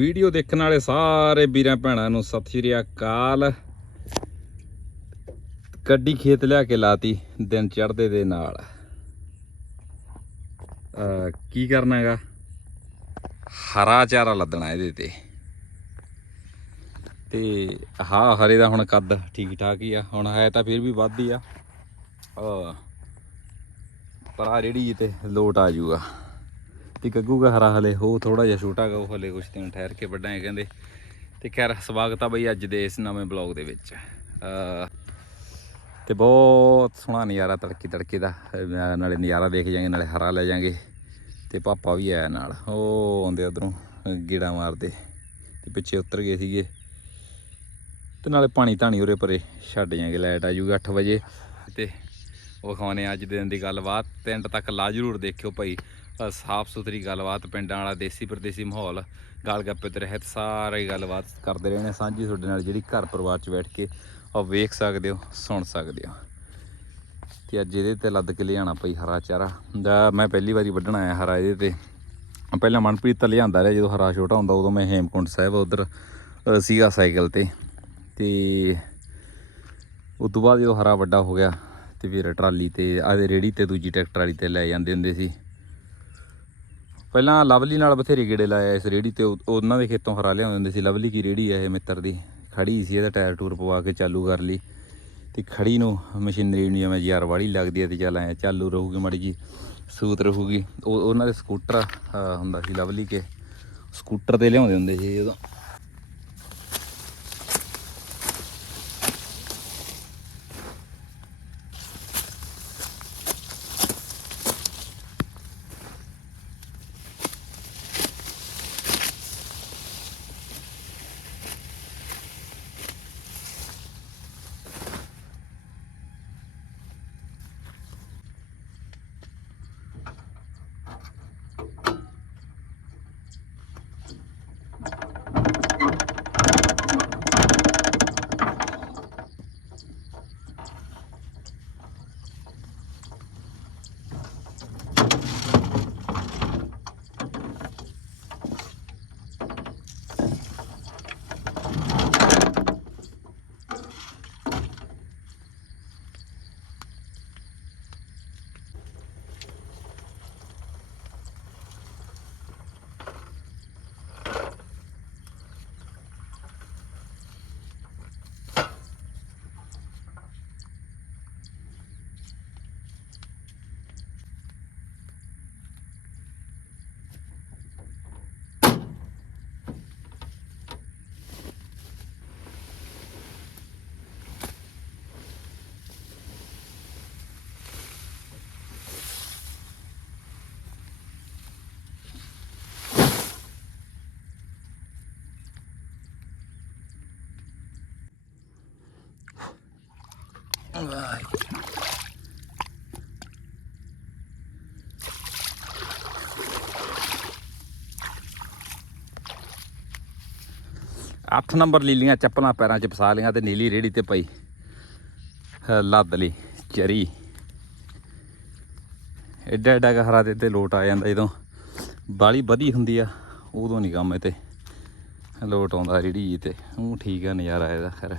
Video ਦੇਖਣ ਵਾਲੇ ਸਾਰੇ ਵੀਰਾਂ ਭੈਣਾਂ ਨੂੰ ਸਤਿ ਸ਼੍ਰੀ ਅਕਾਲ। ਗੱਡੀ ਖੇਤ ਲਿਆ ਕੇ ਲਾਤੀ, ਦਿਨ ਚੜਦੇ ਦੇ ਨਾਲ। ਅਹ, ਕੀ ਕਰਨਾਗਾ ਹਰਾ ਚਾਰਾ ਲੱਦਣਾ ਇਹਦੇ ਤੇ। ਤੇ ਹਾਂ ਹਰੇ ਦਾ ਹੁਣ ਕੱਦ ਠੀਕ ਠਾਕ ਹੀ ਆ। ਹੁਣ ਹੈ ਤਾਂ ਫਿਰ ਵੀ ਵੱਧ ਹੀ ਆ। ਅਹ, ਪਰ ਆ ਜਿਹੜੀ ਤੇ ਲੋਟ ਆ ਜੂਗਾ ਤੇ ਗੱਗੂਗਾ ਹਰਾ ਹਲੇ, ਹੋ ਥੋੜਾ ਜਿਹਾ ਛੋਟਾ ਗਾ, ਉਹ ਹਲੇ ਕੁਛ ਦਿਨ ਠਹਿਰ ਕੇ ਵੱਡਾ ਹੈ ਕਹਿੰਦੇ। ਤੇ ਖੈਰ, ਸਵਾਗਤ ਆ ਬਈ ਅੱਜ ਦੇ ਇਸ ਨਵੇਂ ਬਲੌਗ ਦੇ ਵਿੱਚ। ਅਹ, ਤੇ ਬਹੁਤ ਸੋਹਣਾ ਨਜ਼ਾਰਾ ਤੜਕੀ ਤੜਕੇ ਦਾ। ਨਾਲੇ ਨਜ਼ਾਰਾ ਦੇਖ ਜਾਾਂਗੇ, ਨਾਲੇ ਹਰਾ ਲੈ ਜਾਾਂਗੇ। ਤੇ ਪਾਪਾ ਵੀ ਆਇਆ ਨਾਲ। ਉਹ ਆਉਂਦੇ ਉਧਰੋਂ, ਗੇੜਾ ਮਾਰਦੇ। ਤੇ ਪਿੱਛੇ ਉਤਰ ਗਏ ਸੀਗੇ। ਤੇ ਨਾਲੇ ਪਾਣੀ ਧਾਣੀ ਉਰੇ ਪਰੇ ਛੱਡ ਜਾਾਂਗੇ, ਲਾਈਟ ਆ ਜੂਗੀ 8 ਵਜੇ। ਤੇ ਉਹ ਖਾਣੇ ਅੱਜ ਦੇ ਦਿਨ ਦੀ ਗੱਲਬਾਤ। ਤੇ ਐਂਡ ਤੱਕ ਲਾ ਜ਼ਰੂਰ ਦੇਖਿਓ ਭਾਈ। ਸਾਫ਼ ਸੁਥਰੀ ਗੱਲਬਾਤ, ਪਿੰਡਾਂ ਵਾਲਾ, ਦੇਸੀ ਪਰਦੇਸੀ ਮਾਹੌਲ, ਗਾਲ ਗੱਪੇ ਤੇ ਰਹਿਤ, ਸਾਰੇ ਗੱਲਬਾਤ ਕਰਦੇ ਰਹਿਣੇ ਸਾਂਝੀ ਤੁਹਾਡੇ ਨਾਲ, ਜਿਹੜੀ ਘਰ ਪਰਿਵਾਰ 'ਚ ਬੈਠ ਕੇ ਉਹ ਵੇਖ ਸਕਦੇ ਹੋ, ਸੁਣ ਸਕਦੇ ਹੋ। ਤੇ ਅੱਜ ਇਹਦੇ ਤੇ ਲੱਦ ਕੇ ਲਿਆਣਾ ਪਈ ਹਰਾ ਚਾਰਾ। ਦਾ ਮੈਂ ਪਹਿਲੀ ਵਾਰੀ ਵੱਢਣ ਆਇਆ ਹਰਾ ਇਹਦੇ ਤੇ। ਪਹਿਲਾਂ ਮਨਪ੍ਰੀਤ ਤਾਂ ਲਿਆਂਦਾ ਰਿਹਾ, ਜਦੋਂ ਹਰਾ ਛੋਟਾ ਹੁੰਦਾ, ਉਦੋਂ ਮੈਂ ਹੇਮਕੁੰਟ ਸਾਹਿਬ ਉਧਰ ਸੀਗਾ ਸਾਈਕਲ ਤੇ। ਤੇ ਉਸ ਤੋਂ ਬਾਅਦ ਜਦੋਂ ਹਰਾ ਵੱਡਾ ਹੋ ਗਿਆ, ਤੇ ਫਿਰ ਟਰਾਲੀ ਤੇ ਆਦੇ ਰੇੜੀ ਤੇ ਦੂਜੀ ਟਰੈਕਟਰ ਵਾਲੀ ਤੇ ਲੈ ਜਾਂਦੇ ਹੁੰਦੇ ਸੀ। ਪਹਿਲਾਂ ਲਵਲੀ ਨਾਲ ਬਥੇਰੇ ਗੇੜੇ ਲਾਇਆ ਇਸ ਰੇੜੀ ਤੇ ਉਹਨਾਂ ਦੇ ਖੇਤੋਂ ਹਰਾ ਲਿਆਉਂਦੇ ਹੁੰਦੇ ਸੀ। ਲਵਲੀ ਕੀ ਰੇੜੀ ਹੈ ਇਹ ਮਿੱਤਰ ਦੀ? ਖੜੀ ਸੀ ਇਹਦਾ ਟਾਇਰ ਟੂਰ ਪਵਾ ਕੇ ਚਾਲੂ ਕਰ ਲਈ ਤੇ ਖੜੀ ਨੂੰ ਮਸ਼ੀਨਰੀ ਨੂੰ ਜਿਵੇਂ ਯਾਰ ਵਾੜੀ ਲੱਗਦੀ ਹੈ ਤੇ ਚੱਲ ਐ ਚਾਲੂ ਰਹੂਗੀ ਮੜੀ ਜੀ, ਸੂਤ ਰਹੂਗੀ। ਉਹ ਉਹਨਾਂ ਦੇ ਸਕੂਟਰ ਹੁੰਦਾ ਸੀ ਲਵਲੀ ਕੇ। ਸਕੂਟਰ ਤੇ ਲਿਆਉਂਦੇ ਹੁੰਦੇ ਸੀ ਉਦੋਂ। ਅੱਠ ਨੰਬਰ ਲੀਲੀਆਂ ਚੱਪਲਾਂ ਪੈਰਾਂ 'ਚ ਫਸਾ ਲੀਆਂ ਤੇ ਨੀਲੀ ਰੇੜੀ ਤੇ ਪਈ। ਲੱਦ ਲਈ ਚਰੀ। ਐਡਾ ਐਡਾ ਕੁ ਤੇ ਤੇ ਲੋਟ ਆ ਜਾਂਦਾ ਜਦੋਂ ਬਾਲੀ ਵਧੀ ਹੁੰਦੀ ਆ, ਉਦੋਂ ਨਹੀਂ ਕੰਮ ਇਹ ਤੇ ਲੋਟ ਆਉਂਦਾ ਰੇੜੀ ਜੀ ਤੇ। ਉਹ ਠੀਕ ਆ ਨਜ਼ਾਰਾ ਇਹਦਾ, ਖੈਰ।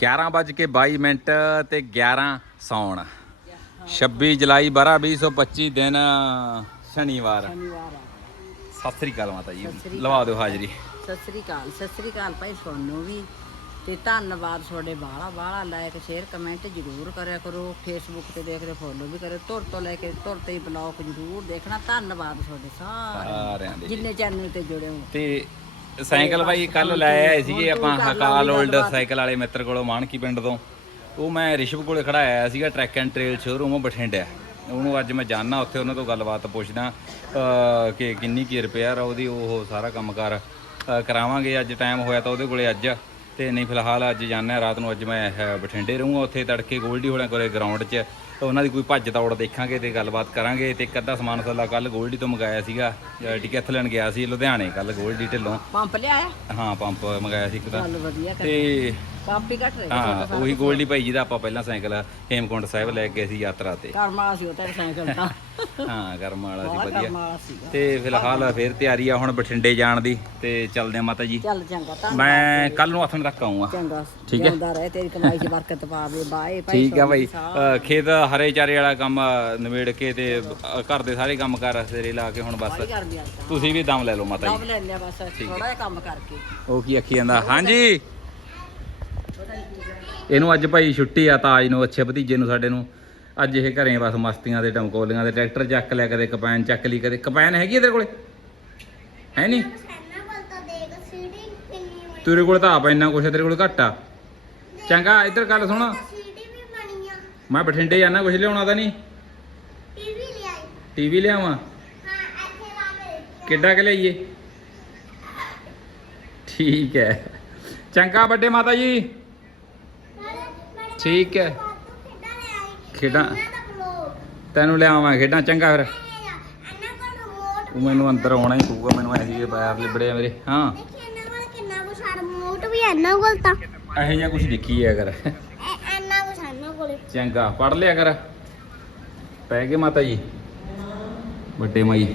ਗਿਆਰਾਂ ਵੱਜ ਕੇ 22 ਮਿੰਟ ਤੇ 11 ਸੌਣ। 26 ਜੁਲਾਈ 12 2025 ਦਿਨ ਸ਼ਨੀਵਾਰ। ਸ਼ਨੀਵਾਰ ਆ। ਸਤਿ ਸ੍ਰੀ ਅਕਾਲ ਮਾਤਾ ਜੀ। ਸਤਿ ਸ੍ਰੀ ਲਵਾ ਦਿਓ ਹਾਜ਼ਰੀ। ਸਤਿ ਸ੍ਰੀ ਅਕਾਲ ਸਤਿ ਸ੍ਰੀ ਅਕਾਲ ਭਾਈ ਤੁਹਾਨੂੰ ਵੀ। ਤੇ ਧੰਨਵਾਦ ਤੁਹਾਡੇ ਬਾਹਲਾ ਬਾਹਲਾ ਲਾਇਕ ਸ਼ੇਅਰ ਕਮੈਂਟ ਜ਼ਰੂਰ ਕਰਿਆ ਕਰੋ। ਫੇਸਬੁੱਕ ਤੇ ਦੇਖਦੇ ਫੋਲੋ ਵੀ ਕਰਿਓ। ਤੁਰ ਤੋਂ ਲੈ ਕੇ ਤੁਰ ਤੇ ਹੀ ਬਲੌਗ ਜ਼ਰੂਰ ਦੇਖਣਾ। ਧੰਨਵਾਦ ਤੁਹਾਡੇ ਸਾਰੇ ਸਾਰਿਆਂ ਦੇ। ਜਿੰਨੇ ਚੈਨਲ ਤੇ ਜੁੜੇ ਹੋ। ਤੇ ਸਾਈਕਲ ਬਾਈ ਕੱਲ ਲੈ ਆਏ ਸੀਗੇ ਆਪਾਂ ਹਕਾਲ 올ਡ ਸਾਈਕਲ ਵਾਲੇ ਮਿੱਤਰ ਕੋਲੋਂ ਮਾਨਕੀ ਪਿੰਡ ਤੋਂ। ਉਹ ਮੈਂ ਰਿਸ਼ਵ ਕੋਲੇ ਖੜਾਇਆ ਸੀਗਾ track and trail showroom Bathinda ਉਹਨੂੰ ਅੱਜ ਮੈਂ ਜਾਣਾ ਉੱਥੇ ਉਹਨਾਂ ਤੋਂ ਗੱਲਬਾਤ ਪੁੱਛਦਾ ਕਿ ਕਿੰਨੀ ਕੀ ਰਿਪੇਅਰ ਆ ਉਹਦੀ ਉਹ ਸਾਰਾ ਕੰਮਕਾਰ ਅਹ ਕਰਾਵਾਂਗੇ ਅੱਜ ਟਾਈਮ ਹੋਇਆ ਤਾਂ ਉਹਦੇ ਕੋਲੇ ਅੱਜ। ਤੇ ਨਹੀਂ ਫਿਲਹਾਲ ਅੱਜ ਜਾਣਾ ਰਾਤ ਨੂੰ ਅੱਜ ਮੈਂ ਬਠਿੰਡੇ ਰਹੂੰਗਾ ਉੱਥੇ ਤੜਕੇ ਗੋਲਡੀ ਹੋਣਾ ਕੋਲੇ ਗਰਾਊਂਡ 'ਚ। ਉਹਨਾਂ ਦੀ ਕੋਈ ਭੱਜ ਦੌੜ ਦੇਖਾਂਗੇ ਤੇ ਗੱਲਬਾਤ ਕਰਾਂਗੇ। ਤੇ ਇੱਕ ਅੱਧਾ ਸਮਾਨ ਸੱਲਾ ਕੱਲ ਗੋਲਡੀ ਤੋਂ ਮੰਗਾਇਆ ਸੀਗਾ ਟਿਕੈਥਲਨ ਗਿਆ ਸੀ ਲੁਧਿਆਣੇ ਕੱਲ ਗੋਲਡੀ ਢਿੱਲੋਂ। ਪੰਪ ਲਿਆਇਆ? ਹਾਂ ਪੰਪ ਮੰਗਾਇਆ ਸੀ ਇੱਕ ਤਾਂ। ਤੇ ਹੀ ਘਟ ਰਹੇ। ਹਾਂ ਉਹੀ ਗੋਲਡੀ ਭਾਈ ਜੀ ਦਾ ਆਪਾਂ ਪਹਿਲਾਂ ਸਾਈਕਲ ਹੇਮਕੁੰਟ ਸਾਹਿਬ ਲੈ ਕੇ ਗਏ ਸੀ ਯਾਤਰਾ ਤੇ। ਕਰਮ ਸੀ ਉਹ ਸਾਈਕਲ ਤਾਂ। ਹਾਂ ਕਰਮ ਵਾਲਾ ਸੀ ਬੜਾ ਵਧੀਆ। ਕਰਮ ਵਾਲਾ ਸੀਗਾ। ਤੇ ਫਿਲਹਾਲ ਫੇਰ ਤਿਆਰੀ ਆ ਹੁਣ ਬਠਿੰਡੇ ਜਾਣ ਦੀ ਤੇ ਚੱਲਦੇ ਆ ਮਾਤਾ ਜੀ। ਚੱਲ ਚੰਗਾ ਤਾਂ ਮੈਂ ਕੱਲ ਨੂੰ ਆਥਣ ਤੱਕ ਆਉਂਗਾ ਚੰਗਾ ਠੀਕ ਹੈ। ਜਿਉਂਦਾ ਰਹੇ ਤੇਰੀ ਕਮਾਈ 'ਚ ਬਰਕਤ ਪਾਵੇ ਬਾਏ ਭਾਈ ਠੀਕ ਆ ਭਾਈ। ਖੇਤ ਹਰੇ ਚਾਰੇ ਵਾਲਾ ਕੰਮ ਨਿਬੇੜ ਕੇ ਤੇ ਘਰ ਦੇ ਸਾਰੇ ਕੰਮ ਕਰ ਸਿਰੇ ਲਾ ਕੇ ਹੁਣ ਬਸ। ਤੁਸੀਂ ਵੀ ਦਮ ਲੈ ਲਓ ਮਾਤਾ ਦਮ ਜੀ ਲੈ ਲਿਆ ਬਸ ਥੋੜਾ ਜਿਹਾ ਕੰਮ ਕਰਕੇ। ਉਹ ਕੀ ਆਖੀ ਜਾਂਦਾ? ਹਾਂਜੀ। ਇਹਨੂੰ ਅੱਜ ਭਾਈ ਛੁੱਟੀ ਆ ਤਾਜ ਨੂੰ, ਅੱਛੇ ਭਤੀਜੇ ਨੂੰ, ਸਾਡੇ ਨੂੰ। ਅੱਜ ਇਹ ਘਰੇ ਬਸ ਮਸਤੀਆਂ ਦੇ ਟਮਕੋਲੀਆਂ ਦੇ ਟਰੈਕਟਰ ਚੱਕ ਲਿਆ ਕਦੇ, ਕਪੈਨ ਚੱਕ ਲਈ ਕਦੇ। ਕਪੈਨ ਹੈਗੀ ਤੇਰੇ ਕੋਲੇ? ਹੈ ਨਹੀਂ? ਤੇਰੇ ਕੋਲ ਤਾਂ ਆਪ ਇੰਨਾ ਕੁਛ ਤੇਰੇ ਕੋਲ ਘੱਟ ਆ। ਚੰਗਾ, ਇੱਧਰ ਗੱਲ ਸੁਣ। ਮੈਂ ਬਠਿੰਡੇ ਜਾਣਾ ਕੁਛ ਲਿਆਉਣਾ ਤਾਂ ਨਹੀਂ? ਟੀਵੀ ਲਿਆਵਾਂ। ਕਿੱਡਾ ਕਿ ਲਈਏ? ਠੀਕ ਹੈ। ਚੰਗਾ, ਵੱਡੇ ਮਾਤਾ ਜੀ। ਠੀਕ ਹੈ। ਖੇਡਾਂ ਤੈਨੂੰ ਲਿਆਵਾਂ ਖੇਡਾਂ ਚੰਗਾ ਫਿਰ। ਉਹ ਮੈਨੂੰ ਅੰਦਰ ਆਉਣਾ ਹੀ ਪਊਗਾ ਮੈਨੂੰ ਐਸੀ ਜੇ ਬਾਹਰ ਲਿਬੜੇ ਆ ਮੇਰੇ। ਹਾਂ। ਇਹਨਾਂ ਕੋਲ ਤਾਂ ਇਹੋ ਜਿਹਾ ਕੁਝ ਦੇਖੀ ਜਾਇਆ ਕਰ। ਇਹਨਾਂ ਕੁਛ ਇਹਨਾਂ ਕੋਲੇ ਚੰਗਾ ਪੜ ਲਿਆ ਕਰ। ਪੈ ਗਏ ਮਾਤਾ ਜੀ। ਵੱਡੇ ਮਾਈ।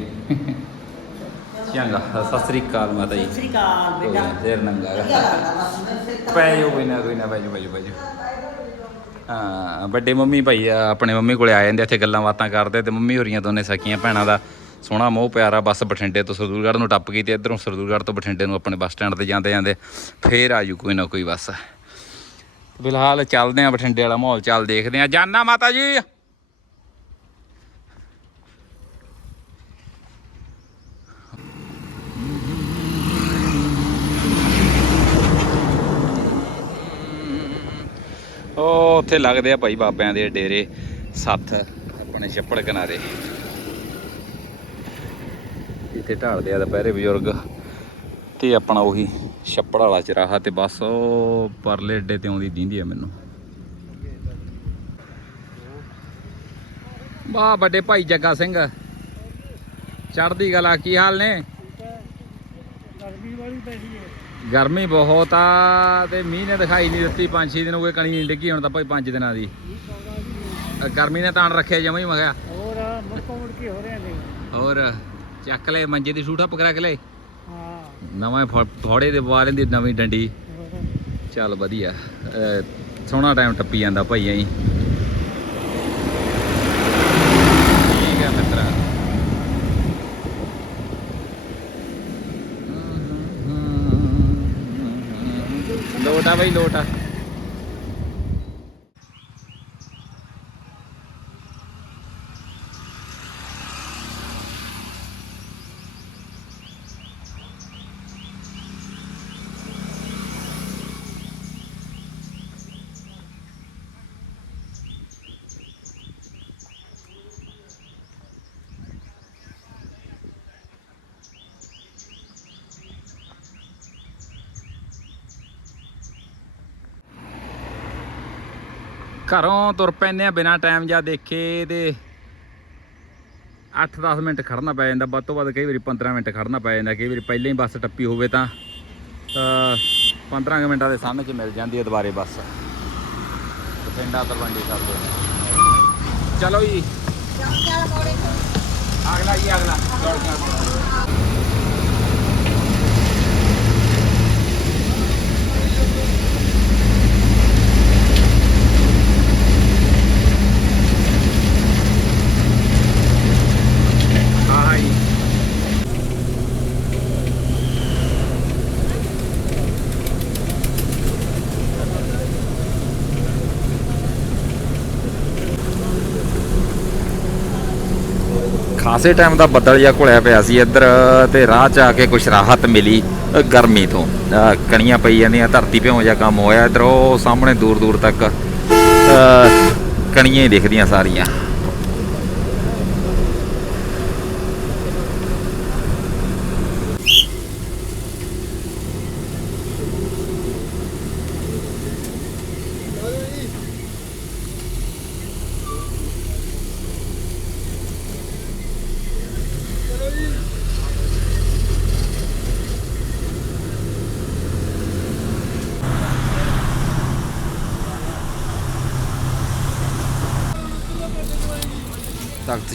ਚੰਗਾ ਸਤਿ ਸ੍ਰੀ ਅਕਾਲ ਮਾਤਾ ਜੀ। ਸ੍ਰੀ ਅਕਾਲ ਨਾ, ਸਿਰ ਨੰਗਾ। ਪੈ ਜਾਓ ਕੋਈ ਨਾ ਕੋਈ ਨਾ ਪੈ ਜਾਓ ਪੈ ਜਾਓ ਪੈ ਜਾਓ। ਹਾਂ ਵੱਡੇ ਮੰਮੀ ਭਾਈ ਆਪਣੇ ਮੰਮੀ ਕੋਲੇ ਆ ਜਾਂਦੇ ਇੱਥੇ ਗੱਲਾਂ ਬਾਤਾਂ ਕਰਦੇ ਤੇ ਮੰਮੀ ਹੋਰੀਆਂ ਦੋਨੇ ਸਕੀਆਂ ਭੈਣਾਂ ਦਾ ਸੋਹਣਾ ਮੋਹ ਪਿਆਰਾ ਬੱਸ ਬਠਿੰਡੇ ਤੋਂ ਸਰਦੂਲਗੜ੍ਹ ਨੂੰ ਟੱਪ ਗਈ ਤੇ ਇਧਰੋਂ ਸਰਦੂਲਗੜ੍ਹ ਤੋਂ ਬਠਿੰਡੇ ਨੂੰ ਆਪਣੇ ਬੱਸ ਸਟੈਂਡ ਤੇ ਜਾਂਦੇ ਜਾਂਦੇ ਫੇਰ ਆਜੂ ਕੋਈ ਨਾ ਕੋਈ ਬੱਸ। ਫਿਲਹਾਲ ਚੱਲਦੇ ਆ ਬਠਿੰਡੇ ਵਾਲਾ ਮਾਹੌਲ, ਚੱਲ ਦੇਖਦੇ ਆ। ਜਾਨਾ ਮਾਤਾ ਜੀ ਉਹ ਉੱਥੇ ਲੱਗਦੇ ਆ ਭਾਈ ਬਾਬਿਆਂ ਦੇ ਡੇਰੇ, ਸੱਥ, ਆਪਣੇ ਛੱਪੜ ਕਿਨਾਰੇ। ਇੱਥੇ ਢਾਲਦੇ ਆ ਦੁਪਹਿਰੇ ਬਜ਼ੁਰਗ ਤੇ ਆਪਣਾ ਉਹੀ ਛੱਪੜ ਵਾਲਾ ਚਰਾਹਾ ਤੇ ਬਸ ਉਹ ਪਰਲੇ ਅੱਡੇ ਤੇ ਆਉਂਦੀ ਦੀਂਦੀ ਆ ਮੈਨੂੰ। ਵਾਹ, ਵੱਡੇ ਭਾਈ ਜੱਗਾ ਸਿੰਘ। ਚੜ੍ਹਦੀ ਕਲਾ, ਕੀ ਹਾਲ ਨੇ? ਗਰਮੀ ਬਹੁਤ ਆ ਤੇ ਮੀਂਹ ਨੇ ਦਿਖਾਈ ਨਹੀਂ ਦਿੱਤੀ। 5-6 ਦਿਨ ਹੋ ਗਏ ਕਣੀ ਨਹੀਂ ਡਿੱਗੀ ਹੁਣ ਤਾਂ ਭਾਈ 5 ਦਿਨਾਂ ਦੀ। ਗਰਮੀ ਨੇ ਤਾਣ ਰੱਖਿਆ ਜਮਾ ਹੀ ਮੈਂ ਕਿਹਾ। ਹੋਰ ਮੁੱਕੋ ਮੁੜਕੀ ਹੋ ਰਹੇ ਨੇ। ਹੋਰ ਚੱਕ ਲੈ ਮੰਜੇ ਦੀ ਸ਼ੂਟਾ ਪਕੜਾ ਕੇ ਲੈ। ਹਾਂ। ਨਵਾਂ ਫੋੜੇ ਦੇ ਪਵਾ ਲੈਂਦੀ ਨਵੀਂ ਡੰਡੀ। ਚੱਲ ਵਧੀਆ। ਸੋਹਣਾ ਟਾਈਮ ਟੱਪੀ ਜਾਂਦਾ ਭਾਈ ਐਂ ਠੀਕ ਹੈ ਮਿੱਤਰਾ ਲੋਟਾ ਬਈ ਲੋਟਾ ਘਰੋਂ ਤੁਰ ਪੈਂਦੇ ਆ ਬਿਨਾ ਟਾਈਮ ਜਾਂ ਦੇਖੇ ਤੇ 8-10 ਮਿੰਟ ਖੜਨਾ ਪੈ ਜਾਂਦਾ। ਵੱਧ ਤੋਂ ਵੱਧ ਕਈ ਵਾਰੀ 15 ਮਿੰਟ ਖੜਨਾ ਪੈ ਜਾਂਦਾ। ਕਈ ਵਾਰੀ ਪਹਿਲਾਂ ਹੀ ਬੱਸ ਟੱਪੀ ਹੋਵੇ ਤਾਂ ਅ, 15 ਕੁ ਮਿੰਟਾਂ ਦੇ ਸਾਹਮਣੇ 'ਚ ਮਿਲ ਜਾਂਦੀ ਹੈ ਦੁਬਾਰੇ ਬੱਸ। ਬਠਿੰਡਾ ਤਲਵੰਡੀ ਸਾਹਿਬ ਤੋਂ ਚਲੋ ਜੀ। ਅਗਲਾ ਜੀ ਅਗਲਾ। ਖਾਸੇ ਟਾਈਮ ਦਾ ਬੱਦਲ ਜਿਹਾ ਘੁਲਿਆ ਪਿਆ ਸੀ ਇੱਧਰ ਤੇ ਰਾਹ 'ਚ ਆ ਕੇ ਕੁਛ ਰਾਹਤ ਮਿਲੀ ਗਰਮੀ ਤੋਂ। ਕਣੀਆਂ ਪਈ ਜਾਂਦੀਆਂ, ਧਰਤੀ ਭਿਉਂ ਜਿਹਾ ਕੰਮ ਹੋਇਆ ਇੱਧਰ ਉਹ ਸਾਹਮਣੇ ਦੂਰ ਦੂਰ ਤੱਕ ਕਣੀਆਂ ਹੀ ਦਿਖਦੀਆਂ ਸਾਰੀਆਂ।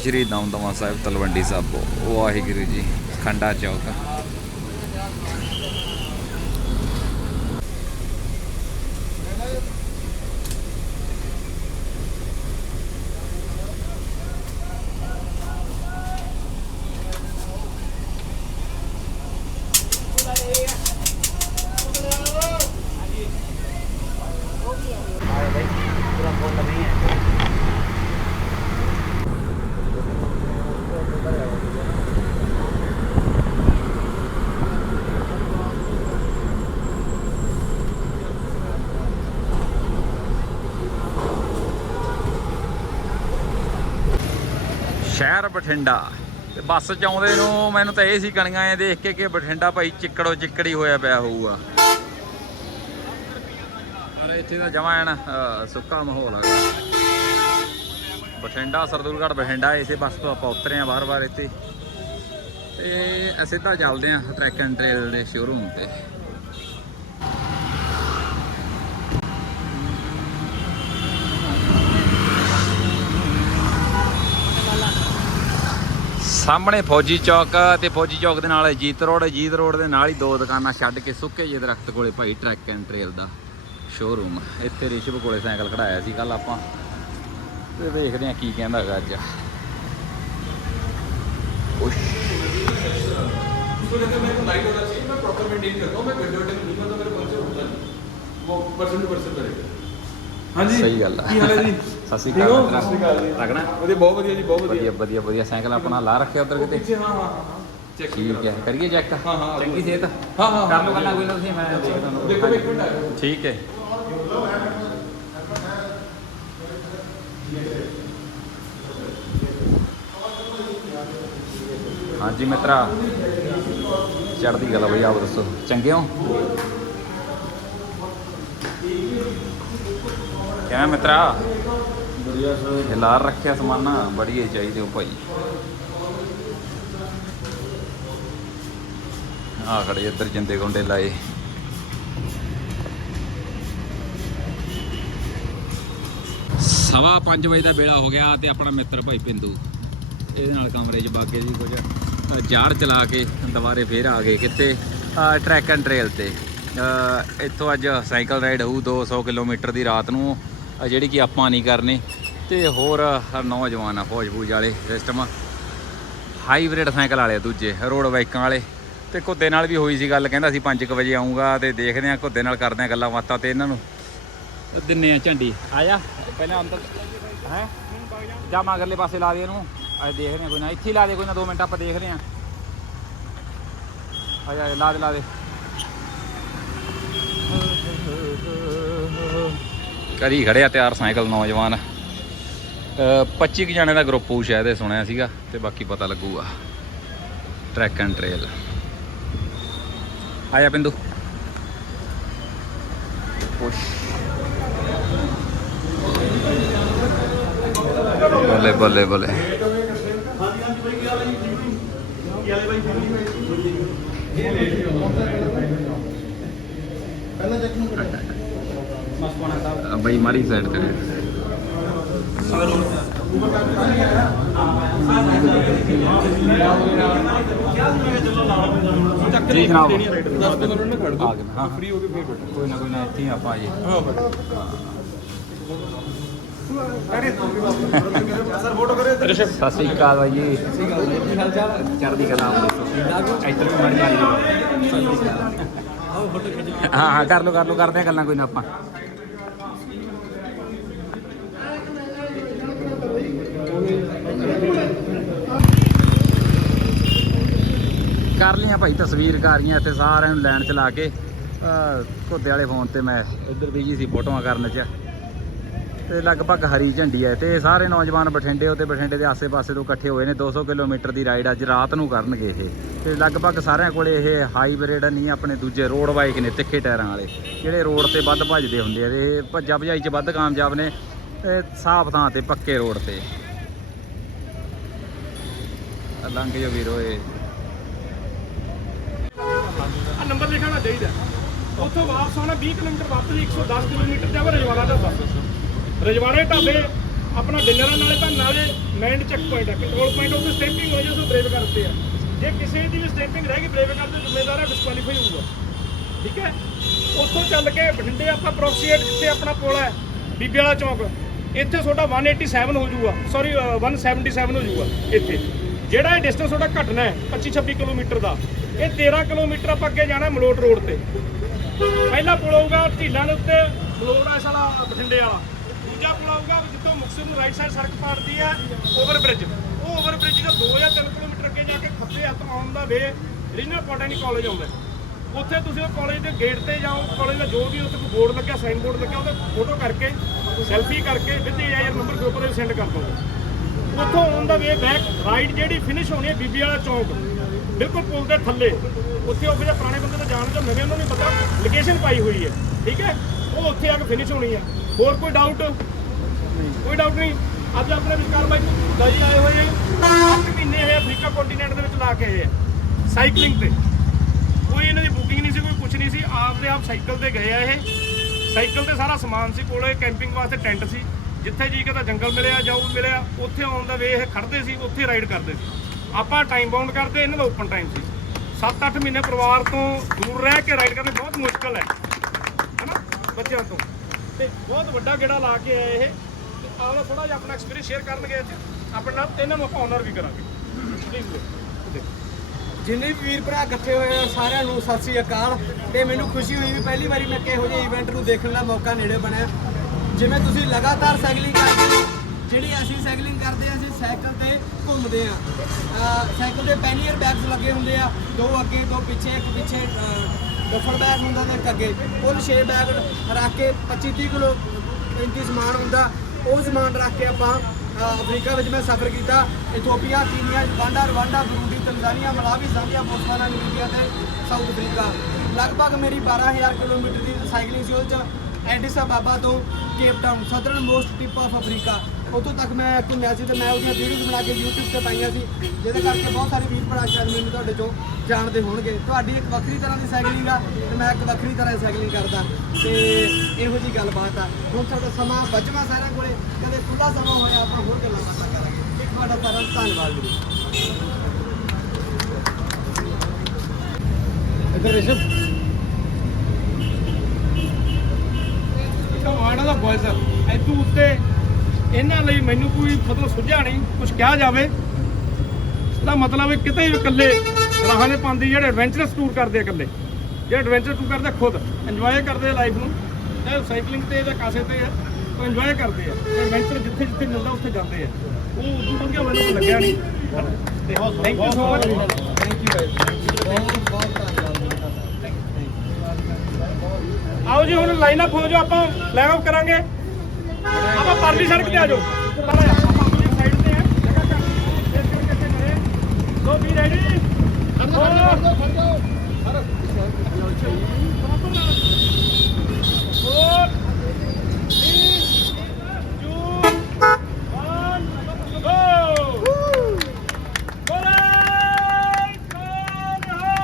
ਸ਼੍ਰੀ ਦਮਦਮਾ ਸਾਹਿਬ ਤਲਵੰਡੀ ਸਾਬੋ ਵਾਹਿਗੁਰੂ ਜੀ ਖੰਡਾ ਚੌਕ। ਸ਼ਹਿਰ ਬਠਿੰਡਾ। ਤੇ ਬੱਸ ਚ ਆਉਂਦੇ ਨੂੰ ਮੈਨੂੰ ਤਾਂ ਇਹ ਸੀ ਕਣੀਆਂ ਇਹ ਦੇਖ ਕੇ ਕਿ ਬਠਿੰਡਾ ਭਾਈ ਚਿੱਕੜੋ ਚਿੱਕੜੀ ਹੋਇਆ ਪਿਆ ਹੋਊਗਾ। ਅਰੇ ਇੱਥੇ ਤਾਂ ਜਮਾ ਐਨ ਸੁੱਕਾ ਮਾਹੌਲ ਹੈਗਾ ਬਠਿੰਡਾ, ਸਰਦੂਲਗੜ੍ਹ, ਬਠਿੰਡਾ, ਇਸੇ ਬੱਸ ਤੋਂ ਆਪਾਂ ਉਤਰੇ ਆ ਬਾਰ ਵਾਰ ਇੱਥੇ। ਤੇ ਅਸੀਂ ਚੱਲਦੇ ਆ ਟਰੈਕ ਐਂਡ ਟ੍ਰੇਲ ਦੇ ਸ਼ੋਰੂਮ ਤੇ। ਸਾਹਮਣੇ ਫੌਜੀ ਚੌਕ ਤੇ ਫੌਜੀ ਚੌਕ ਦੇ ਨਾਲ ਜੀਤ ਰੋਡ ਜੀਤ ਰੋਡ ਦੇ ਨਾਲ ਹੀ ਦੋ ਦੁਕਾਨਾਂ ਛੱਡ ਕੇ ਸੁੱਕੇ ਜਿਹੇ ਦਰਖਤ ਕੋਲੇ ਭਾਈ ਟਰੈਕ ਐਂਡ ਟ੍ਰੇਲ ਦਾ ਸ਼ੋਰੂਮ ਇੱਥੇ ਰਿਸ਼ਵ ਕੋਲੇ ਸਾਈਕਲ ਖੜਾਇਆ ਸੀ ਕੱਲ ਆਪਾਂ ਤੇ ਵੇਖਦੇ ਆ ਕੀ ਕਹਿੰਦਾ ਹੈਗਾ ਅੱਜ ਉਸ਼ उसको लेकर मेरे को लाइट होना चाहिए मैं प्रॉपर मेंटेन करता हूँ मैं कंजर्वेटिव नहीं करता मेरे पंचर होता नहीं वो परसेंट टू परसेंट करेगा हाँ जी ਸਹੀ ਗੱਲ ਆ ਕੀ ਹਾਲ ਹੈ ਜੀ ਸਤਿ ਸ਼੍ਰੀ? ਅਕਾਲ ਸਤਿ ਸ਼੍ਰੀ ਅਕਾਲ ਜੀ। ਲੱਗਣਾ ਵਧੀਆ ਬਹੁਤ ਵਧੀਆ ਜੀ ਬਹੁਤ ਵਧੀਆ। ਵਧੀਆ ਵਧੀਆ ਵਧੀਆ। ਸਾਈਕਲ ਆਪਣਾ ਲਾ ਰੱਖਿਆ ਉਧਰ ਕਿਤੇ? ਹਾਂ ਹਾਂ ਹਾਂ ਚੈੱਕ ਠੀਕ ਹੈ ਕਰੀਏ ਚੈੱਕ? ਹਾਂ, ਹਾਂ, ਚੰਗੀ ਸਿਹਤ? ਹਾਂ, ਹਾਂ, ਕਰ ਲਓ ਗੱਲਾਂ ਕੋਈ ਨਾ ਤੁਸੀਂ ਮੈਂ ਦੇਖੋ ਇੱਕ ਮਿੰਟ। ਆਇਓ ਠੀਕ ਹੈ। ਹਾਂਜੀ ਮਿੱਤਰਾ ਚੜ੍ਹਦੀ ਗੱਲ ਬਈ ਆਪ ਦੱਸੋ। ਚੰਗੇ ਹੋ? ਕਿਵੇਂ ਮਿੱਤਰਾ? ਇਹ ਲਾਰ ਰੱਖਿਆ ਸਮਾਨਾ ਬੜੀਏ ਚਾਹੀਦੇ ਹੋ ਭਾਈ। ਆ ਖੜੇ ਇੱਧਰ ਜਿੰਦੇ ਗੁੰਡੇ ਲਾਏ। ਸਵਾ 5 ਵਜੇ ਦਾ ਵੇਲਾ ਹੋ ਗਿਆ ਤੇ ਆਪਣਾ ਮਿੱਤਰ ਭਾਈ ਪਿੰਦੂ। ਇਹਦੇ ਨਾਲ ਕਮਰੇ 'ਚ ਬਾਗੇ ਜੀ ਕੁਝ। ਜਾਰ ਚਲਾ ਕੇ ਦੁਬਾਰੇ ਫੇਰ ਆ ਗਏ ਕਿੱਥੇ ਟਰੈਕ ਐਂਡ ਟ੍ਰੇਲ ਤੇ। ਅ, ਇੱਥੋਂ ਅੱਜ ਸਾਈਕਲ ਰਾਈਡ ਹੋਊ 200 ਕਿਲੋਮੀਟਰ ਦੀ ਰਾਤ ਨੂੰ ਜਿਹੜੀ ਕਿ ਆਪਾਂ ਨਹੀਂ ਕਰਨੀ। ਤੇ ਹੋਰ ਨੌਜਵਾਨ ਆ ਫੌਜ ਫੂਜ ਵਾਲੇ ਸਿਸਟਮ ਹਾਈਬ੍ਰਿਡ ਸਾਈਕਲ ਵਾਲੇ ਆ ਦੂਜੇ ਰੋਡ ਬਾਈਕਾਂ ਵਾਲੇ। ਤੇ ਘੁੱਦੇ ਨਾਲ ਵੀ ਹੋਈ ਸੀ ਗੱਲ, ਕਹਿੰਦਾ ਸੀ 5 ਵਜੇ ਆਉਂਗਾ ਤੇ ਦੇਖਦੇ ਆ ਘੁੱਦੇ ਨਾਲ ਕਰਦੇ ਆ ਗੱਲਾਂ ਬਾਤਾਂ ਤੇ ਇਹਨਾਂ ਨੂੰ। ਦਿੰਨੇ ਆ ਝੰਡੀ। ਆ ਜਾ ਪਹਿਲਾਂ ਅੰਦਰ। ਹੈ? ਜਾ ਮਗਰਲੇ ਪਾਸੇ ਲਾ ਦੇ ਇਹਨੂੰ। ਅੱਜ ਦੇਖਦੇ ਆ ਕੋਈ ਨਾ, ਇੱਥੇ ਲਾ ਦੇ ਕੋਈ ਨਾ 2 ਮਿੰਟ ਆਪਾਂ ਦੇਖਦੇ ਆ ਆ ਜਾ ਲਾ ਦੇ ਲਾ ਦੇ। ਕਰੀ ਖੜਿਆ ਤਿਆਰ ਸਾਈਕਲ ਨੌਜਵਾਨ। 25 ਕੁ ਜਾਣੇ ਦਾ ਗਰੁੱਪ ਹੋਊ ਸ਼ਾਇਦ ਇਹ ਸੁਣਿਆ ਸੀਗਾ ਤੇ ਬਾਕੀ ਪਤਾ ਲੱਗੂਗਾ। ਟਰੈਕ ਐਂਡ ਟ੍ਰੇਲ ਆਇਆ ਬਿੰਦੂ ਬੱਲੇ ਬੱਲੇ ਬੱਲੇ। ਅ, ਬਈ ਮਾਰੀ ਸਾਈਡ ਤੇ ਜੀ ਜਨਾਬ। 10 15 ਮਿੰਟ ਖੜ ਆ ਗਏ ਹਾਂ। ਫ੍ਰੀ ਹੋ ਕੇ ਫੇਰ ਬੈਠੋ। ਕੋਈ ਨਾ ਕੋਈ ਨਾ ਇੱਥੇ ਹੀ ਆਪਾਂ ਜੀ ਸਰ ਫੋਟੋ ਕਰੇ ਸਤਿ ਸ੍ਰੀ ਅਕਾਲ ਬਾਈ ਜੀ। ਚੜ੍ਹਦੀ ਕਲਾ ਆਪ ਦੱਸੋ ਇੱਧਰ ਵੀ ਮੜ ਜਾਈ ਹਾਂ ਹਾਂ ਕਰ ਲੋ ਕਰ ਲੋ ਕਰਦੇ ਆ ਗੱਲਾਂ ਕੋਈ ਨਾ ਆਪਾਂ। ਕਰ ਲਈਆਂ ਭਾਈ ਤਸਵੀਰਕਾਰੀਆਂ ਇੱਥੇ ਸਾਰਿਆਂ ਨੂੰ ਲਾਈਨ ਚ ਲਾ ਕੇ। ਅਹ ਵਾਲੇ ਫੋਨ ਤੇ ਮੈਂ ਇੱਧਰ ਬੀਜੀ ਸੀ ਫੋਟੋਆਂ ਕਰਨ ਚ। ਤੇ ਲਗਭਗ ਹਰੀ ਝੰਡੀ ਹੈ ਤੇ ਸਾਰੇ ਨੌਜਵਾਨ ਬਠਿੰਡੇ ਉਤੇ, ਬਠਿੰਡੇ ਦੇ ਆਸੇ-ਪਾਸੇ ਤੋਂ ਇਕੱਠੇ ਹੋਏ ਨੇ। 200 ਕਿਲੋਮੀਟਰ ਦੀ ਰਾਈਡ ਅੱਜ ਰਾਤ ਨੂੰ ਕਰਨਗੇ ਇਹ। ਤੇ ਲਗਭਗ ਸਾਰਿਆਂ ਕੋਲੇ ਇਹ ਹਾਈਬ੍ਰਿਡ ਨਹੀਂ, ਆਪਣੇ ਦੂਜੇ ਰੋਡ ਬਾਈਕ ਨੇ, ਤਿੱਖੇ ਟਾਇਰਾਂ ਵਾਲੇ। ਜਿਹੜੇ ਰੋਡ ਤੇ ਵੱਧ ਭੱਜਦੇ ਹੁੰਦੇ ਆ ਤੇ ਇਹ ਭੱਜਾ ਭਜਾਈ 'ਚ ਵੱਧ ਕਾਮਯਾਬ ਨੇ। ਤੇ ਸਾਫ਼ ਥਾਂ ਤੇ ਪੱਕੇ ਰੋਡ ਤੇ। ਲੰਘ ਜੋ ਵੀਰੋ ਇਹ। ਆ ਨੰਬਰ ਲਿਖਣਾ ਚਾਹੀਦਾ ਉੱਥੋਂ ਵਾਪਸ ਆਉਣਾ 20 ਕਿਲੋਮੀਟਰ ਵਾਪਸ 110 ਕਿਲੋਮੀਟਰ ਜਾਵਾ ਰਜਵਾੜਾ ਦਾ ਬੱਸ। ਰਜਵਾੜੇ ਢਾਬੇ, ਆਪਣਾ ਡਿਲਰ ਨਾਲੇ ਤਾਂ ਨਾਲੇ ਮੈਂਡ ਚੈੱਕ ਪੁਆਇੰਟ ਹੈ ਕੰਟਰੋਲ ਪੁਆਇੰਟ ਉੱਤੇ ਸਟੈਂਪਿੰਗ ਹੋਈ ਜਦੋਂ ਬ੍ਰੇਕ ਕਰਦੇ ਆ। ਜੇ ਕਿਸੇ ਦੀ ਵੀ ਸਟੈਂਪਿੰਗ ਰਹਿ ਗਈ ਬ੍ਰੇਕ ਕਰਦੇ, ਜ਼ਿੰਮੇਦਾਰ ਹੈ ਡਿਸਕੁਆਲੀਫਾਈ ਹੋਊਗਾ। ਠੀਕ ਹੈ? ਉੱਥੋਂ ਚੱਲ ਕੇ ਬਠਿੰਡੇ ਆਪਾਂ ਪ੍ਰੋਕਸੀਏਟ ਜਿੱਥੇ ਆਪਣਾ ਪੁਲ ਹੈ, ਬੀਬੀ ਵਾਲਾ ਚੌਂਕ। ਇੱਥੇ ਤੁਹਾਡਾ 187 ਹੋ ਜਾਊਗਾ। ਸੌਰੀ 177 ਹੋ ਜਾਊਗਾ, ਇੱਥੇ। ਜਿਹੜਾ ਇਹ ਡਿਸਟੈਂਸ ਤੁਹਾਡਾ ਘਟਣਾ ਹੈ 25 26 ਕਿਲੋਮੀਟਰ ਦਾ। ਇਹ 13 ਕਿਲੋਮੀਟਰ ਆਪਾਂ ਅੱਗੇ ਜਾਣਾ ਮਲੋਟ ਰੋਡ ਤੇ। ਪਹਿਲਾ ਪੁਲ ਆਊਗਾ ਢੀਲਾਂ ਦੇ ਉੱਤੇ, ਮਲੋਟ ਐਸ ਵਾਲਾ ਬਠਿੰਡੇ ਵਾਲਾ। ਦੂਜਾ ਪੁਲ ਆਊਗਾ ਜਿੱਥੋਂ ਮੁਕਤਸਰ ਨੂੰ ਰਾਈਟ ਸਾਈਡ ਸੜਕ ਪਾੜਦੀ ਹੈ ਓਵਰ ਬ੍ਰਿਜ ਉਹ ਓਵਰ ਬ੍ਰਿਜ ਦਾ 2 ਜਾਂ 3 ਕਿਲੋਮੀਟਰ ਅੱਗੇ ਜਾ ਕੇ ਖੱਬੇ ਹੱਥ ਆਉਣ ਦਾ ਵੇ ਰੀਜਨਲ ਪੋਟੈਨੀ ਕਾਲਜ ਆਉਂਦਾ ਉੱਥੇ ਤੁਸੀਂ ਉਹ ਕਾਲਜ ਦੇ ਗੇਟ ਤੇ ਜਾਓ ਕਾਲਜ ਦਾ ਜੋ ਵੀ ਉੱਥੇ ਕੋਈ ਬੋਰਡ ਲੱਗਿਆ ਸਾਈਨ ਬੋਰਡ ਲੱਗਿਆ, ਉਹਦੇ ਫੋਟੋ ਕਰਕੇ ਸੈਲਫੀ ਕਰਕੇ ਵਿਦ ਆਈਆਰ ਨੰਬਰ ਗਰੁੱਪ ਦੇ ਸੈਂਡ ਕਰ ਦਿਓ। ਉੱਥੋਂ on the way back right ਜਿਹੜੀ ਫਿਨਿਸ਼ ਹੋਣੀ ਹੈ ਬੀਬੀ ਵਾਲਾ ਚੌਂਕ ਬਿਲਕੁਲ ਪੁਲ ਦੇ ਥੱਲੇ। ਉੱਥੇ ਉਹ ਜਿਹੜੇ ਪੁਰਾਣੇ ਬੰਦੇ ਤਾਂ ਜਾਣ ਹੋ, ਨਵੇਂ ਉਹਨੂੰ ਨਹੀਂ ਪਤਾ ਲੋਕੇਸ਼ਨ ਪਾਈ ਹੋਈ ਹੈ ਠੀਕ ਹੈ? ਉਹ ਉੱਥੇ ਆ ਕੇ ਫਿਨਿਸ਼ ਹੋਣੀ ਹੈ। ਹੋਰ ਕੋਈ ਡਾਊਟ ਕੋਈ ਡਾਊਟ ਨਹੀਂ? ਅੱਜ ਆਪਣੇ ਵਿਚਾਰ ਬਾਈ ਦਾਈ ਆਏ ਹੋਏ ਆ 8 ਮਹੀਨੇ ਹੋਏ ਅਫਰੀਕਾ ਕੰਟੀਨੈਂਟ ਦੇ ਵਿੱਚ ਲਾ ਕੇ ਆਏ ਆ ਸਾਈਕਲਿੰਗ ਤੇ। ਕੋਈ ਇਹਨਾਂ ਦੀ ਬੁਕਿੰਗ ਨਹੀਂ ਸੀ ਕੋਈ ਕੁਝ ਨਹੀਂ ਸੀ। ਆਪ ਦੇ ਆਪ ਸਾਈਕਲ ਤੇ ਗਏ ਆ ਇਹ। ਸਾਈਕਲ ਤੇ ਸਾਰਾ ਸਮਾਨ ਸੀ ਕੋਲੇ ਕੈਂਪਿੰਗ ਵਾਸਤੇ ਟੈਂਟ ਸੀ। ਜਿੱਥੇ ਜੀ ਕਦਾ ਜੰਗਲ ਮਿਲਿਆ ਜਾਊ ਮਿਲਿਆ, ਉੱਥੇ ਆਉਣ ਦਾ ਵੇ ਇਹ ਖੜਦੇ ਸੀ, ਉੱਥੇ ਰਾਈਡ ਕਰਦੇ ਸੀ। ਆਪਾਂ ਟਾਈਮ ਬਾਉਂਡ ਕਰਦੇ, ਇਹਨਾਂ ਦਾ ਓਪਨ ਟਾਈਮ ਸੀ। 7-8 ਮਹੀਨੇ ਪਰਿਵਾਰ ਤੋਂ ਦੂਰ ਰਹਿ ਕੇ ਰਾਈਡ ਕਰਨੀ ਬਹੁਤ ਮੁਸ਼ਕਲ ਹੈ। ਹੈਨਾ? ਬੱਚਿਆਂ ਤੋਂ। ਤੇ ਬਹੁਤ ਵੱਡਾ ਗੇੜਾ ਲਾ ਕੇ ਆਏ ਇਹ। ਤੇ ਆਹ ਥੋੜਾ ਜਿਹਾ ਆਪਣਾ ਐਕਸਪੀਰੀਅੰਸ ਸ਼ੇਅਰ ਕਰਨਗੇ ਅੱਜ ਆਪਣੇ ਨਾਲ ਇਹਨਾਂ ਨੂੰ ਆਪਾਂ ਆਨਰ ਵੀ ਕਰਾਂਗੇ। ਪਲੀਜ਼ ਜਿੰਨੇ ਵੀ ਵੀਰ ਭਰਾ ਇਕੱਠੇ ਹੋਏ ਆ, ਸਾਰਿਆਂ ਨੂੰ ਸਤਿ ਸ੍ਰੀ ਅਕਾਲ। ਤੇ ਮੈਨੂੰ ਖੁਸ਼ੀ ਹੋਈ ਵੀ ਪਹਿਲੀ ਵਾਰੀ ਮੈਂ ਕਿਹੋ ਜਿਹੇ ਇਵੈਂਟ ਨੂੰ ਦੇਖਣ ਦਾ ਮੌਕਾ ਨੇੜੇ ਬਣਿਆ। ਜਿਵੇਂ ਤੁਸੀਂ ਲਗਾਤਾਰ ਸਾਈਕਲਿੰਗ ਕਰਦੇ ਹੋ, ਜਿਹੜੀ ਅਸੀਂ ਸਾਈਕਲਿੰਗ ਕਰਦੇ ਆ ਅਸੀਂ ਸਾਈਕਲ ਤੇ ਘੁੰਮਦੇ ਆ ਸਾਈਕਲ ਦੇ ਪੈਨੀਅਰ ਬੈਗਸ ਲੱਗੇ ਹੁੰਦੇ ਆ, ਦੋ ਅੱਗੇ, ਦੋ ਪਿੱਛੇ, ਇੱਕ ਪਿੱਛੇ ਡਫਰ ਬੈਗ ਹੁੰਦਾ ਤੇ ਇੱਕ ਅੱਗੇ। ਕੁੱਲ 6 ਬੈਗ ਰੱਖ ਕੇ 25 30 ਕਿਲੋ ਇੰਚੀ ਸਮਾਨ ਹੁੰਦਾ, ਉਹ ਸਮਾਨ ਰੱਖ ਕੇ ਆਪਾਂ ਅਫਰੀਕਾ ਵਿੱਚ ਮੈਂ ਸਫ਼ਰ ਕੀਤਾ, Ethiopia, Kenya Uganda Rwanda, Burundi Tanzania Malawi, Zambia Botswana Namibia ਤੇ ਸਾਊਥ ਅਫਰੀਕਾ। ਲਗਭਗ ਮੇਰੀ 12000 ਕਿਲੋਮੀਟਰ ਦੀ ਸਾਈਕਲਿੰਗ ਸੀ, ਉਹਦੇ ਚ ਐਡਿਸ ਅਬਾਬਾ ਤੋਂ Cape Town southernmost tip of Africa ਉੱਥੋਂ ਤੱਕ ਮੈਂ ਘੁੰਮਿਆ ਸੀ ਤੇ, ਮੈਂ ਉਹਦੀਆਂ ਵੀਡੀਓਜ਼ ਬਣਾ ਕੇ YouTube ਤੇ ਪਾਈਆਂ ਸੀ, ਜਿਹਦੇ ਕਰਕੇ ਬਹੁਤ ਸਾਰੇ ਵੀਰ ਭਰਾ ਸ਼ਾਇਦ ਮੈਨੂੰ ਤੁਹਾਡੇ ਚੋਂ ਜਾਣਦੇ ਹੋਣਗੇ। ਤੁਹਾਡੀ ਇੱਕ ਵੱਖਰੀ ਤਰ੍ਹਾਂ ਦੀ ਸਾਈਕਲਿੰਗ ਆ ਤੇ ਮੈਂ ਇੱਕ ਵੱਖਰੀ ਤਰ੍ਹਾਂ ਦੀ ਸਾਈਕਲਿੰਗ ਕਰਦਾ। ਤੇ ਇਹੋ ਜੀ ਗੱਲਬਾਤ ਆ। ਹੁਣ ਸਾਡਾ ਸਮਾਂ ਬਚਵਾ ਸਾਰਿਆਂ ਕੋਲੇ, ਕਦੇ ਖੁੱਲਾ ਸਮਾਂ ਹੋਇਆ ਆਪਾਂ ਹੋਰ ਗੱਲਾਂ ਬਾਤਾਂ ਕਰਾਂਗੇ। ਇੱਕ ਤੁਹਾਡਾ ਸਾਰਾ ਧੰਨਵਾਦ ਵੀਰੇ ਇੱਧਰ ਰਿਸ਼ਵ। ਕਮਾਂਡਾ ਦਾ ਬॉयਜ਼ ਐਤੂ ਉੱਤੇ ਇਹਨਾਂ ਲਈ ਮੈਨੂੰ ਕੋਈ ਮਤਲਬ ਸੁਝਿਆ ਨਹੀਂ ਕੁਝ ਕਿਹਾ ਜਾਵੇ। ਦਾ ਮਤਲਬ ਹੈ ਕਿਤੇ ਵੀ ਇਕੱਲੇ ਰਾਹਾਂ ਦੇ ਪਾਉਂਦੇ ਜਿਹੜੇ ਐਡਵੈਂਚਰਸ ਟੂਰ ਕਰਦੇ ਆ ਇਕੱਲੇ। ਜਿਹੜੇ ਐਡਵੈਂਚਰ ਟੂਰ ਕਰਦੇ ਆ ਖੁਦ ਇੰਜੋਏ ਕਰਦੇ ਆ ਲਾਈਫ ਨੂੰ। ਚਾਹੇ ਸਾਈਕਲਿੰਗ ਤੇ ਜਾਂ ਕਾਸੇ ਤੇ ਆ, ਉਹ ਇੰਜੋਏ ਕਰਦੇ ਆ। ਐਡਵੈਂਚਰ ਜਿੱਥੇ ਜਿੱਥੇ ਮਿਲਦਾ, ਉੱਥੇ ਜਾਂਦੇ ਆ। ਉਹ ਉਦੋਂ ਵਧੀਆ ਮੈਨੂੰ ਲੱਗਿਆ ਨਹੀਂ। Thank you so much thank you ਬਹੁਤ ਬਹੁਤ ਧੰਨਵਾਦ ਵੀਰੇ ਤੁਹਾਡਾ ਆਓ ਜੀ ਹੁਣ ਲਾਈਨ ਅਪ ਹੋ ਜਾਓ ਆਪਾਂ ਲਾਈਨ ਅਪ ਕਰਾਂਗੇ। ਆਪਾਂ ਪਰਲੀ ਸੜਕ ਤੇ ਆ ਜਾਓ। ਜਗ੍ਹਾ ਘੱਟ ਇਸ ਕਰਕੇ ਇੱਥੇ ਖੜੇ ਸੋ ਬੀ ਰੈਡੀ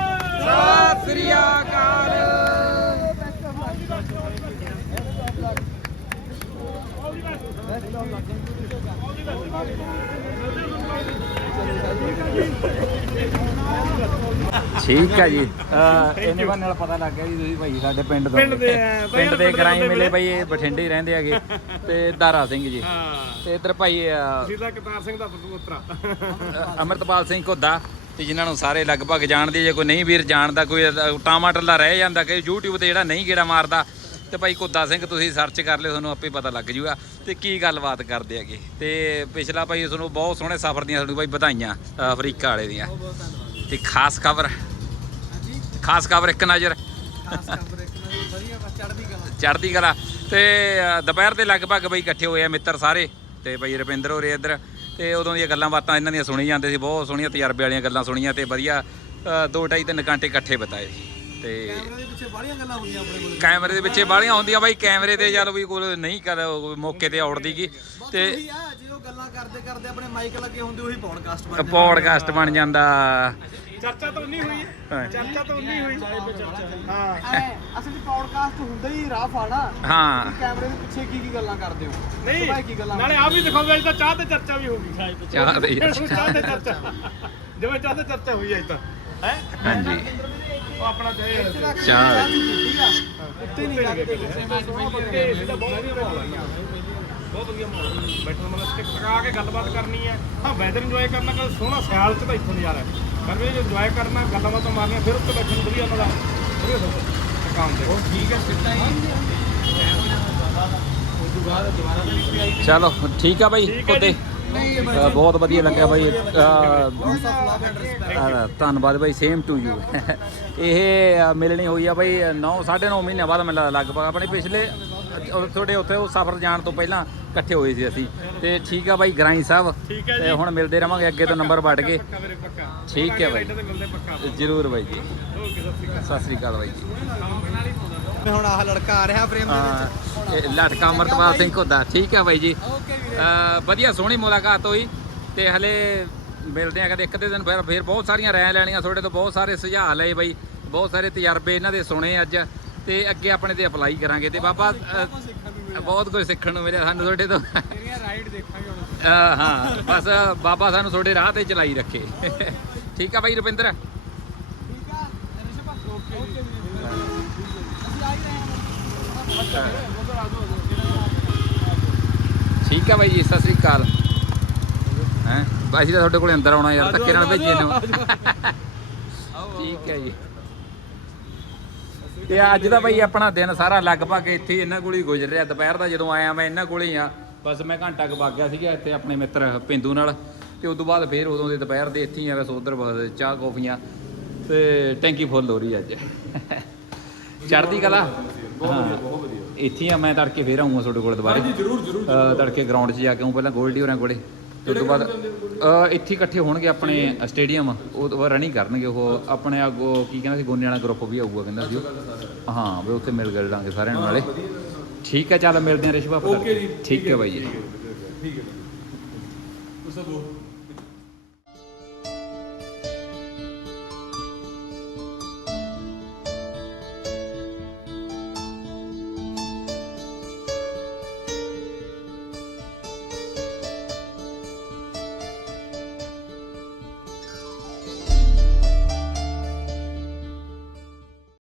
ਸਤਿ ਸ੍ਰੀ ਅਕਾਲ ਠੀਕ ਆ ਜੀ। ਇਹਨੇ ਬੰਨ ਨਾਲ ਪਤਾ ਲੱਗ ਗਿਆ ਜੀ ਤੁਸੀਂ ਭਾਈ ਸਾਡੇ ਪਿੰਡ ਤੋਂ ਪਿੰਡ ਦੇ ਆ, ਬਈ ਪਿੰਡ ਯਾਰ ਦੇ ਪਿੰਡ ਗਰਾਈ ਦੇ ਮਿਲੇ ਬਈ। ਇਹ ਬਠਿੰਡੇ ਹੀ ਰਹਿੰਦੇ ਹੈਗੇ। ਤੇ ਦਾਰਾ ਸਿੰਘ ਜੀ। ਹਾਂ। ਤੇ ਇਧਰ ਭਾਈ ਸੀਦਾ ਕਰਤਾਰ ਸਿੰਘ ਦਾ ਪੁੱਤਰਾ। ਅ- ਅਮਰਤਪਾਲ ਸਿੰਘ ਘੋਦਾ। ਤੇ ਜਿਨ੍ਹਾਂ ਨੂੰ ਸਾਰੇ ਲਗਭਗ ਜਾਣਦੇ ਜੇ ਕੋਈ ਨਹੀਂ ਵੀਰ ਜਾਣਦਾ ਕੋਈ ਅ, ਟਾਮਾ ਟੱਲਾ ਰਹਿ ਜਾਂਦਾ ਕਿ YouTube ਤੇ ਜਿਹੜਾ ਨਹੀਂ ਗੇੜਾ ਮਾਰਦਾ ਤੇ ਭਾਈ ਘੋਦਾ ਸਿੰਘ ਤੁਸੀਂ ਸਰਚ ਕਰ ਲਿਓ ਤੁਹਾਨੂੰ ਆਪੇ ਪਤਾ ਲੱਗ ਜੂਗਾ। ਤੇ ਕੀ ਗੱਲਬਾਤ ਕਰਦੇ ਹੈਗੇ? ਤੇ ਪਿਛਲਾ ਭਾਈ ਤੁਹਾਨੂੰ ਬਹੁਤ ਸੋਹਣੇ ਸਫ਼ਰ ਦੀਆਂ ਤੁਹਾਨੂੰ ਭਾਈ ਵਧਾਈਆਂ ਅ, ਅਫਰੀਕਾ ਵਾਲੇ ਦੀਆਂ। ਤੇ ਖਾਸ ਖਬਰ ਖਾਸ ਖਬਰ ਇੱਕ ਨਜ਼ਰ। ਖਾਸ ਖਬਰ ਇੱਕ ਨਵੀਂ ਵਧੀਆ ਬਸ ਚੜ੍ਹਦੀ ਕਲਾ। ਚੜ੍ਹਦੀ ਕਲਾ। ਤੇ ਦੁਪਹਿਰ ਦੇ ਲਗਭਗ ਬਈ ਇਕੱਠੇ ਹੋਏ ਆ ਮਿੱਤਰ ਸਾਰੇ ਤੇ ਬਈ ਰਵਿੰਦਰ ਹੋਰੇ ਇੱਧਰ। ਤੇ ਉਦੋਂ ਦੀਆਂ ਗੱਲਾਂ ਬਾਤਾਂ ਇਹਨਾਂ ਦੀਆਂ ਸੁਣੀ ਜਾਂਦੇ ਸੀ ਬਹੁਤ ਸੋਹਣੀਆਂ ਤਜਰਬੇ ਵਾਲੀਆਂ ਗੱਲਾਂ ਸੁਣੀਆਂ ਤੇ ਵਧੀਆ ਦੋ ਢਾਈ ਤਿੰਨ ਘੰਟੇ ਇਕੱਠੇ ਬਿਤਾਏ ਤੇ ਕੈਮਰੇ ਦੇ ਪਿੱਛੇ ਬਾਹਲੀਆਂ ਗੱਲਾਂ ਹੁੰਦੀਆਂ ਆਪਣੇ ਕੋਲ। ਕੈਮਰੇ ਦੇ ਪਿੱਛੇ ਬਾਹਲੀਆਂ ਹੁੰਦੀਆਂ ਬਾਈ ਕੈਮਰੇ ਤੇ ਚੱਲ ਵੀ ਕੋਲ ਨਹੀਂ ਕਰ ਮੌਕੇ ਤੇ ਔੜਦੀ ਕੀ ਤੇ ਉਹੀ ਗੱਲਾਂ ਕਰਦੇ ਕਰਦੇ ਆਪਣੇ ਮਾਈਕ ਲੱਗੇ ਹੁੰਦੇ ਉਹੀ ਪੌਡਕਾਸਟ ਬਣ ਜਾਂਦਾ। ਪੌਡਕਾਸਟ ਬਣ ਜਾਂਦਾ। ਚਰਚਾ ਤਾਂ ਉਨੀ ਹੋਈ। ਚਰਚਾ ਤਾਂ ਉਨੀ ਹੋਈ। ਹਾਂ ਅਸਲ ਵਿੱਚ ਪੌਡਕਾਸਟ ਹੁੰਦਾ ਹੀ ਆ ਨਾ ਹਾਂ। ਕੈਮਰੇ ਦੇ ਪਿੱਛੇ ਕੀ ਕੀ ਗੱਲਾਂ ਕਰਦੇ ਹੋ? ਨਹੀਂ ਸੁਭਾਅ ਕੀ ਗੱਲਾਂ ਨਾਲੇ ਆ ਵੀ ਦਿਖਾਉਂਗਾ ਅੱਜ ਤਾਂ ਚਾਹ ਤੇ ਚਰਚਾ ਵੀ ਹੋਊਗੀ। ਚਾਹ ਦੇ ਚਾਹ ਤੇ ਚਰਚਾ। ਜਿਵੇਂ ਚਾਹ ਤੇ ਚਰਚਾ ਹੋਈ ਅੱਜ ਤਾਂ। ਹੈ? ਹਾਂਜੀ। ਉਹ ਆਪਣਾ ਚਾਹੇ ਚਾਹ। ਉੱਤੇ ਨਹੀਂ ਲੱਗਦੇ। ਇਹਦਾ ਬਹੁਤ ਵਧੀਆ ਮਾਹੌਲ ਹੈ ਬਹੁਤ ਵਧੀਆ ਮਾਹੌਲ। ਬੈਠਣ ਮਤਲਬ ਸਟਿਕ ਲਗਾ ਕੇ ਗੱਲਬਾਤ ਕਰਨੀ ਹੈ। ਹਾਂ ਵੈਦਰ ਇੰਜੋਏ ਕਰਨਾ ਕਿ ਸੋਹਣਾ ਸਿਆਲ ਚ ਤਾਂ ਇੱਥੋਂ ਨਜ਼ਾਰਾ ਹੈ। ਗਰਮੀ ਚ ਇੰਜੋਏ ਕਰਨਾ ਗੱਲਾਂ ਬਾਤਾਂ ਮਾਰਨੀਆਂ ਫਿਰ ਉੱਤੇ ਬੈਠਣ ਨੂੰ ਵਧੀਆ ਮਜ਼ਾ ਵਧੀਆ ਹੁੰਦਾ ਕੰਮ ਤੇ ਠੀਕ ਹੈ ਸਿੱਧਾ ਹੀ ਚਲੋ ਠੀਕ ਆ ਬਾਈ ਠੀਕ ਹੈ ਕੋਤੇ ਜੀ। ਅ, ਬਹੁਤ ਵਧੀਆ ਲੱਗਿਆ ਬਾਈ। ਧੰਨਵਾਦ ਬਾਈ ਸੇਮ ਟੂ ਯੂ ਇਹ ਮਿਲਣੀ ਹੋਈ ਆ ਬਾਈ 9 9.5 ਮਹੀਨਿਆਂ ਬਾਅਦ ਮੈਨੂੰ ਲੱਗਦਾ ਲਗਭਗ ਆਪਣੇ ਪਿਛਲੇ ਤੁਹਾਡੇ ਉੱਥੇ ਉਹ ਸਫ਼ਰ ਜਾਣ ਤੋਂ ਪਹਿਲਾਂ ਇਕੱਠੇ ਹੋਏ ਸੀ ਅਸੀਂ। ਤੇ ਠੀਕ ਆ ਬਾਈ ਗਰਾਈ ਸਾਹਿਬ। ਹੈ ਤੇ ਹੁਣ ਮਿਲਦੇ ਰਵਾਂਗੇ ਅੱਗੇ ਤੋਂ ਨੰਬਰ ਵੱਟ ਕੇ। ਠੀਕ ਹੈ ਬਾਈ। ਜਰੂਰ ਬਾਈ ਜੀ। ਸਤਿ ਸ਼੍ਰੀ ਅਕਾਲ। ਬਾਈ ਜੀ। ਹੁਣ ਆਹ ਲੜਕਾ ਆ ਰਿਹਾ ਫਰੇਮ ਦੇ ਹਾਂ, ਵਿੱਚ ਇਹ ਲਟਕਾ ਅਮਰਤਪਾਲ ਸਿੰਘ ਘੋਦਾ ਠੀਕ ਆ ਬਾਈ ਜੀ। ਵਧੀਆ ਸੋਹਣੀ ਮੁਲਾਕਾਤ ਹੋਈ। ਤੇ ਹਲੇ ਮਿਲਦੇ ਆ ਕਦੇ ਇੱਕ ਦੇ ਦਿਨ ਫਿਰ ਫਿਰ ਬਹੁਤ ਸਾਰੀਆਂ ਰਾਇ ਲੈਣੀਆਂ ਤੁਹਾਡੇ ਤੋਂ ਬਹੁਤ ਸਾਰੇ ਸੁਝਾਅ ਲਏ ਬਾਈ। ਬਹੁਤ ਸਾਰੇ ਤਜਰਬੇ ਇਹਨਾਂ ਦੇ ਸੁਣੇ ਅੱਜ। ਤੇ ਅੱਗੇ ਆਪਣੇ ਤੇ ਅਪਲਾਈ ਕਰਾਂਗੇ ਤੇ ਬਾਬਾ ਬਹੁਤ ਕੁਝ ਸਿੱਖਣ ਨੂੰ ਮਿਲਿਆ ਸਾਨੂੰ। ਤੁਹਾਡੇ ਤੋਂ। ਤੇਰੀਆਂ ਰਾਈਡ ਦੇਖਾਂਗੇ ਹੁਣ। ਹਾਂ ਬਸ ਬਾਬਾ ਸਾਨੂੰ ਤੁਹਾਡੇ ਰਾਹ ਤੇ ਚਲਾਈ ਰੱਖੇ। ਠੀਕ ਆ ਬਾਈ ਰੁਪਿੰਦਰ? ਠੀਕ ਆ ਰਿਸ਼ਭ ਓਕੇ ਓਕੇ ਵੀਰੇ ਅਸੀਂ ਆ ਹੀ ਰਹੇ ਹਾਂ ਠੀਕ ਆ ਬਾਈ ਜੀ ਸਤਿ ਸ੍ਰੀ ਅਕਾਲ। ਹੈ? ਅਸੀਂ ਤਾਂ ਤੁਹਾਡੇ ਕੋਲੇ ਅੰਦਰ ਆਉਣਾ ਯਾਰ ਧੱਕੇ ਨਾਲ ਭੇਜੇ ਨੂੰ ਠੀਕ ਹੈ ਜੀ। ਤੇ ਅੱਜ ਦਾ ਬਾਈ ਆਪਣਾ ਦਿਨ ਸਾਰਾ ਲਗਭਗ ਇੱਥੇ ਇਹਨਾਂ ਕੋਲ ਹੀ ਗੁਜ਼ਰ ਰਿਹਾ ਦੁਪਹਿਰ ਦਾ ਜਦੋਂ ਆਇਆ ਮੈਂ ਇਹਨਾਂ ਕੋਲ ਹੀ ਆ। ਬਸ ਮੈਂ ਘੰਟਾ ਕੁ ਵਗ ਗਿਆ ਸੀਗਾ ਇੱਥੇ ਆਪਣੇ ਮਿੱਤਰ ਪਿੰਦੂ ਨਾਲ। ਤੇ ਉਸ ਤੋਂ ਬਾਅਦ ਫੇਰ ਉਦੋਂ ਦੇ ਦੁਪਹਿਰ ਦੇ ਇੱਥੇ ਹੀ ਆ ਬਸ ਉਧਰ ਬਸ ਚਾਹ ਕੌਫੀਆਂ ਤੇ ਟੈਂਕੀ ਫੁੱਲ ਹੋ ਰਹੀ ਅੱਜ। ਚੜ੍ਹਦੀ ਕਲਾ? ਹਾਂ। ਇੱਥੇ ਆ ਮੈਂ ਤੜਕੇ ਫੇਰ ਆਉਂਗਾ ਤੁਹਾਡੇ ਕੋਲ ਦੁਬਾਰੇ। ਹਾਂਜੀ ਜਰੂਰ ਜਰੂਰ ਤੜਕੇ ਗਰਾਊਂਡ 'ਚ ਜਾ ਕੇ ਆਊਂ ਪਹਿਲਾਂ ਗੋਲਡੀ ਹੋਰਾਂ ਕੋਲੇ। ਤੇ ਉਸ ਤੋਂ ਬਾਅਦ ਇੱਥੇ ਇਕੱਠੇ ਹੋਣਗੇ ਆਪਣੇ ਸਟੇਡੀਅਮ। ਉਹ ਰਨਿੰਗ ਕਰਨਗੇ ਉਹ। ਆਪਣੇ ਅੱਗੋਂ ਕੀ ਕਹਿੰਦਾ ਸੀ ਗੋਨੇ ਵਾਲਾ ਗਰੁੱਪ ਵੀ ਆਊਗਾ ਕਹਿੰਦਾ ਸੀ ਉਹ। ਹਾਂ ਵੀ ਉੱਥੇ ਮਿਲ ਗਿਲ ਲਾਂਗੇ ਸਾਰਿਆਂ ਨੂੰ ਨਾਲੇ। ਠੀਕ ਹੈ ਚੱਲ ਮਿਲਦੇ ਹਾਂ ਰਿਸ਼ਵਾ ਓਕੇ ਜੀ ਠੀਕ ਹੈ ਬਾਈ ਜੀ। ਠੀਕ ਹੈ ਠੀਕ ਹੈ।